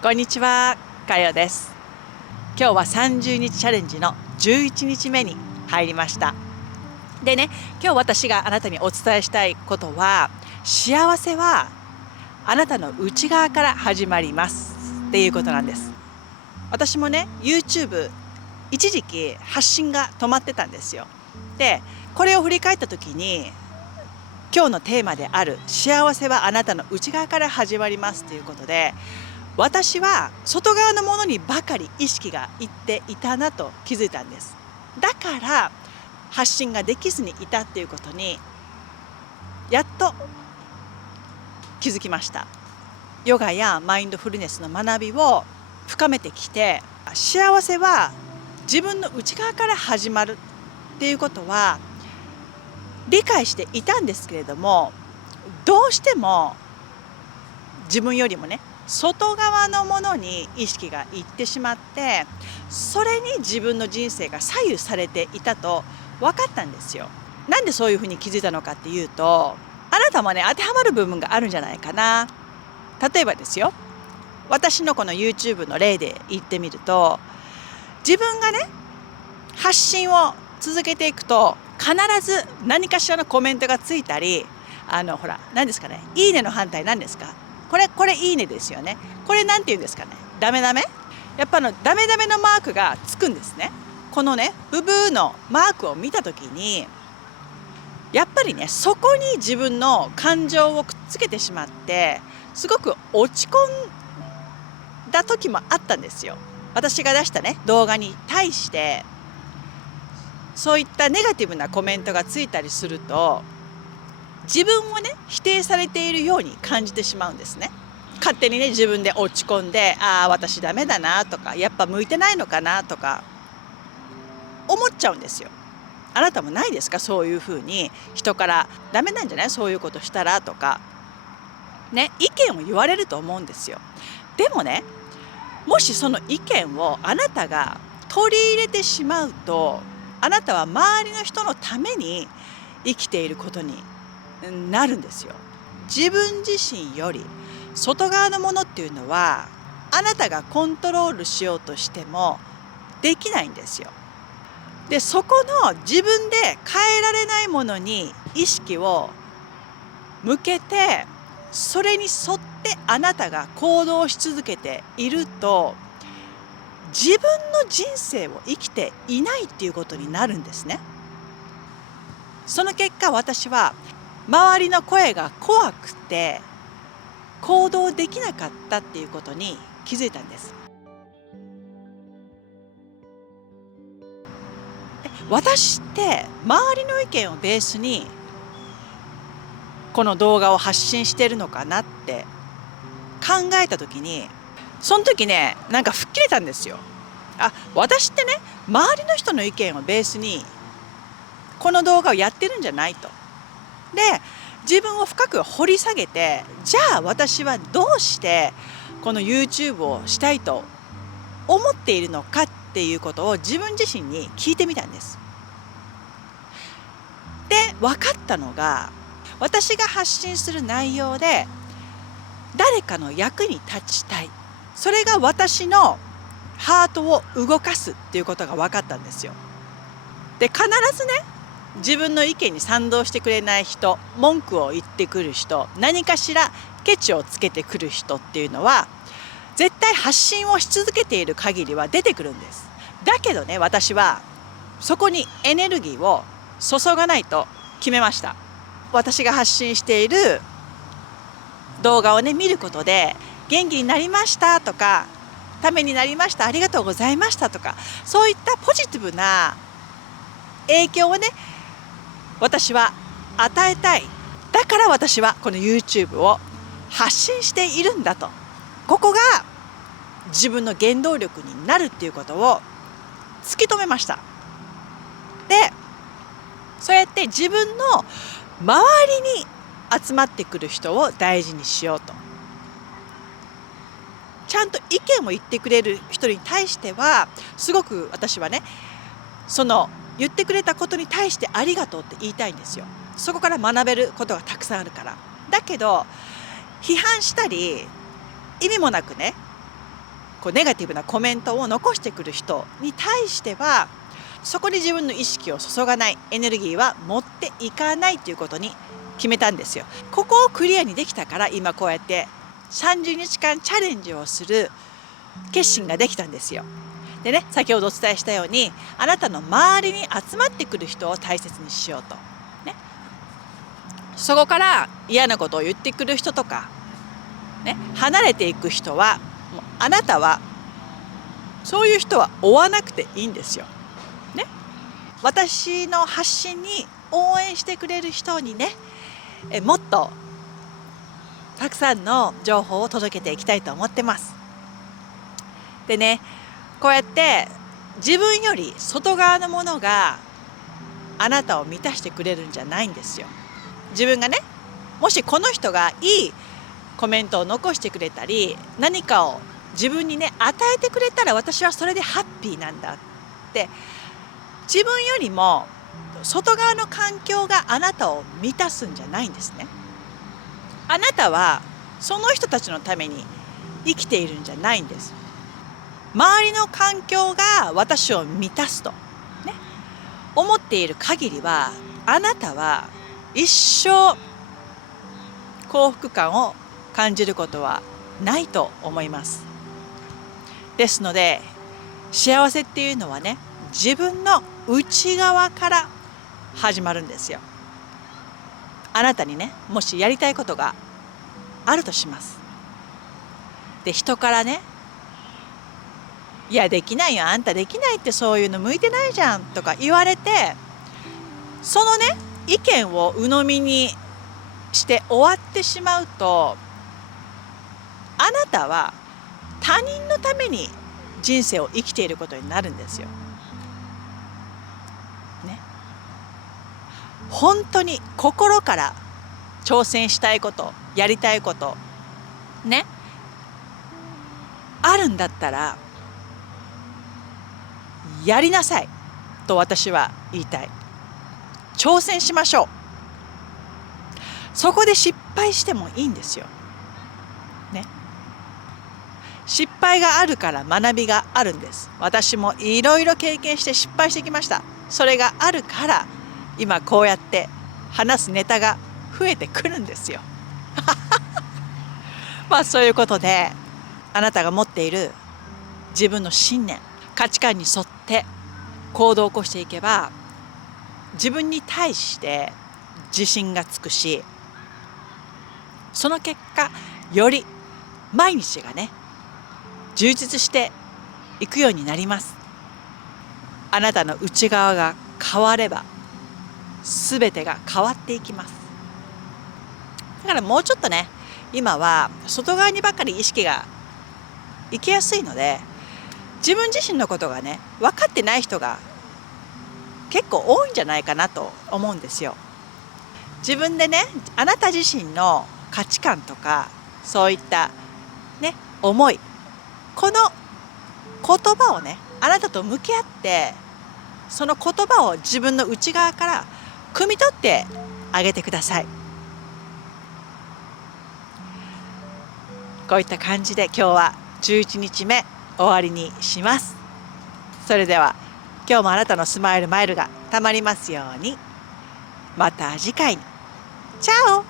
こんにちは、かよです。今日は30日チャレンジの11日目に入りました。でね、今日私があなたにお伝えしたいことは、幸せはあなたの内側から始まりますっていうことなんです。私もね、YouTube 一時期発信が止まってたんですよ。で、これを振り返った時に、今日のテーマである幸せはあなたの内側から始まりますということで、私は外側のものにばかり意識がいっていたなと気づいたんです。だから発信ができずにいたっていうことにやっと気づきました。ヨガやマインドフルネスの学びを深めてきて、幸せは自分の内側から始まるっていうことは理解していたんですけれども、どうしても自分よりもね、外側のものに意識がいってしまって、それに自分の人生が左右されていたと分かったんですよ。なんでそういうふうに気づいたのかっていうと、あなたもね、当てはまる部分があるんじゃないかな。例えばですよ、私のこの YouTube の例で言ってみると、自分がね、発信を続けていくと必ず何かしらのコメントがついたり、ほら、何ですかね、いいねの反対何ですか、これいいねですよね。これなんて言うんですかね、ダメダメ、やっぱダメダメのマークがつくんですね。このね、ブブーのマークを見た時に、やっぱりね、そこに自分の感情をくっつけてしまって、すごく落ち込んだ時もあったんですよ。私が出したね、動画に対してそういったネガティブなコメントがついたりすると、自分をね、否定されているように感じてしまうんですね。勝手にね、自分で落ち込んで、ああ私ダメだなとか、やっぱ向いてないのかなとか思っちゃうんですよ。あなたもないですか、そういうふうに人からダメなんじゃない、そういうことしたらとかね、意見を言われると思うんですよ。でもね、もしその意見をあなたが取り入れてしまうと、あなたは周りの人のために生きていることになるんですよ。自分自身より外側のものっていうのは、あなたがコントロールしようとしてもできないんですよ。で、そこの自分で変えられないものに意識を向けて、それに沿ってあなたが行動し続けていると、自分の人生を生きていないっていうことになるんですね。その結果、私は周りの声が怖くて行動できなかったっていうことに気づいたんです。私って周りの意見をベースにこの動画を発信してるのかなって考えた時に、その時ね、なんか吹っ切れたんですよ。あ、私ってね、周りの人の意見をベースにこの動画をやってるんじゃないと。で、自分を深く掘り下げて、じゃあ私はどうしてこの YouTube をしたいと思っているのかっていうことを自分自身に聞いてみたんです。で、分かったのが、私が発信する内容で誰かの役に立ちたい、それが私のハートを動かすっていうことが分かったんですよ。で、必ずね、自分の意見に賛同してくれない人、文句を言ってくる人、何かしらケチをつけてくる人っていうのは、絶対発信をし続けている限りは出てくるんです。だけどね、私はそこにエネルギーを注がないと決めました。私が発信している動画をね、見ることで元気になりましたとか、ためになりました、ありがとうございましたとか、そういったポジティブな影響をね、私は与えたい。だから私はこの YouTube を発信しているんだと。ここが自分の原動力になるっていうことを突き止めました。で、そうやって自分の周りに集まってくる人を大事にしようと。ちゃんと意見を言ってくれる人に対しては、すごく私はね、その言ってくれたことに対してありがとうって言いたいんですよ。そこから学べることがたくさんあるから。だけど批判したり意味もなくね、ネガティブなコメントを残してくる人に対しては、そこに自分の意識を注がない、エネルギーは持っていかないということに決めたんですよ。ここをクリアにできたから、今こうやって30日間チャレンジをする決心ができたんですよ。でね、先ほどお伝えしたように、あなたの周りに集まってくる人を大切にしようと、ね、そこから嫌なことを言ってくる人とか、ね、離れていく人は、もうあなたはそういう人は追わなくていいんですよ。ね、私の発信に応援してくれる人にね、もっとたくさんの情報を届けていきたいと思ってます。でね、こうやって自分より外側のものがあなたを満たしてくれるんじゃないんですよ。自分がね、もしこの人がいいコメントを残してくれたり、何かを自分にね与えてくれたら、私はそれでハッピーなんだって、自分よりも外側の環境があなたを満たすんじゃないんですね。あなたはその人たちのために生きているんじゃないんです。周りの環境が私を満たすと、ね、思っている限りは、あなたは一生幸福感を感じることはないと思います。ですので、幸せっていうのはね、自分の内側から始まるんですよ。あなたにね、もしやりたいことがあるとします。で、人からね、いやできないよ、あんたできないって、そういうの向いてないじゃんとか言われて、そのね意見を鵜呑みにして終わってしまうと、あなたは他人のために人生を生きていることになるんですよ。ね、本当に心から挑戦したいこと、やりたいことね、あるんだったらやりなさいと私は言いたい。挑戦しましょう。そこで失敗してもいいんですよ。ね。失敗があるから学びがあるんです。私もいろいろ経験して失敗してきました。それがあるから今こうやって話すネタが増えてくるんですよ。まあそういうことで、あなたが持っている自分の信念、価値観に沿って行動を起こしていけば、自分に対して自信がつくし、その結果より毎日がね充実していくようになります。あなたの内側が変われば全てが変わっていきます。だからもうちょっとね、今は外側にばかり意識がいきやすいので、自分自身のことがね分かってない人が結構多いんじゃないかなと思うんですよ。自分でね、あなた自身の価値観とかそういったね思い、この言葉をねあなたと向き合って、その言葉を自分の内側から汲み取ってあげてください。こういった感じで今日は11日目終わりにします。それでは今日もあなたのスマイルマイルがたまりますように。また次回に。チャオ。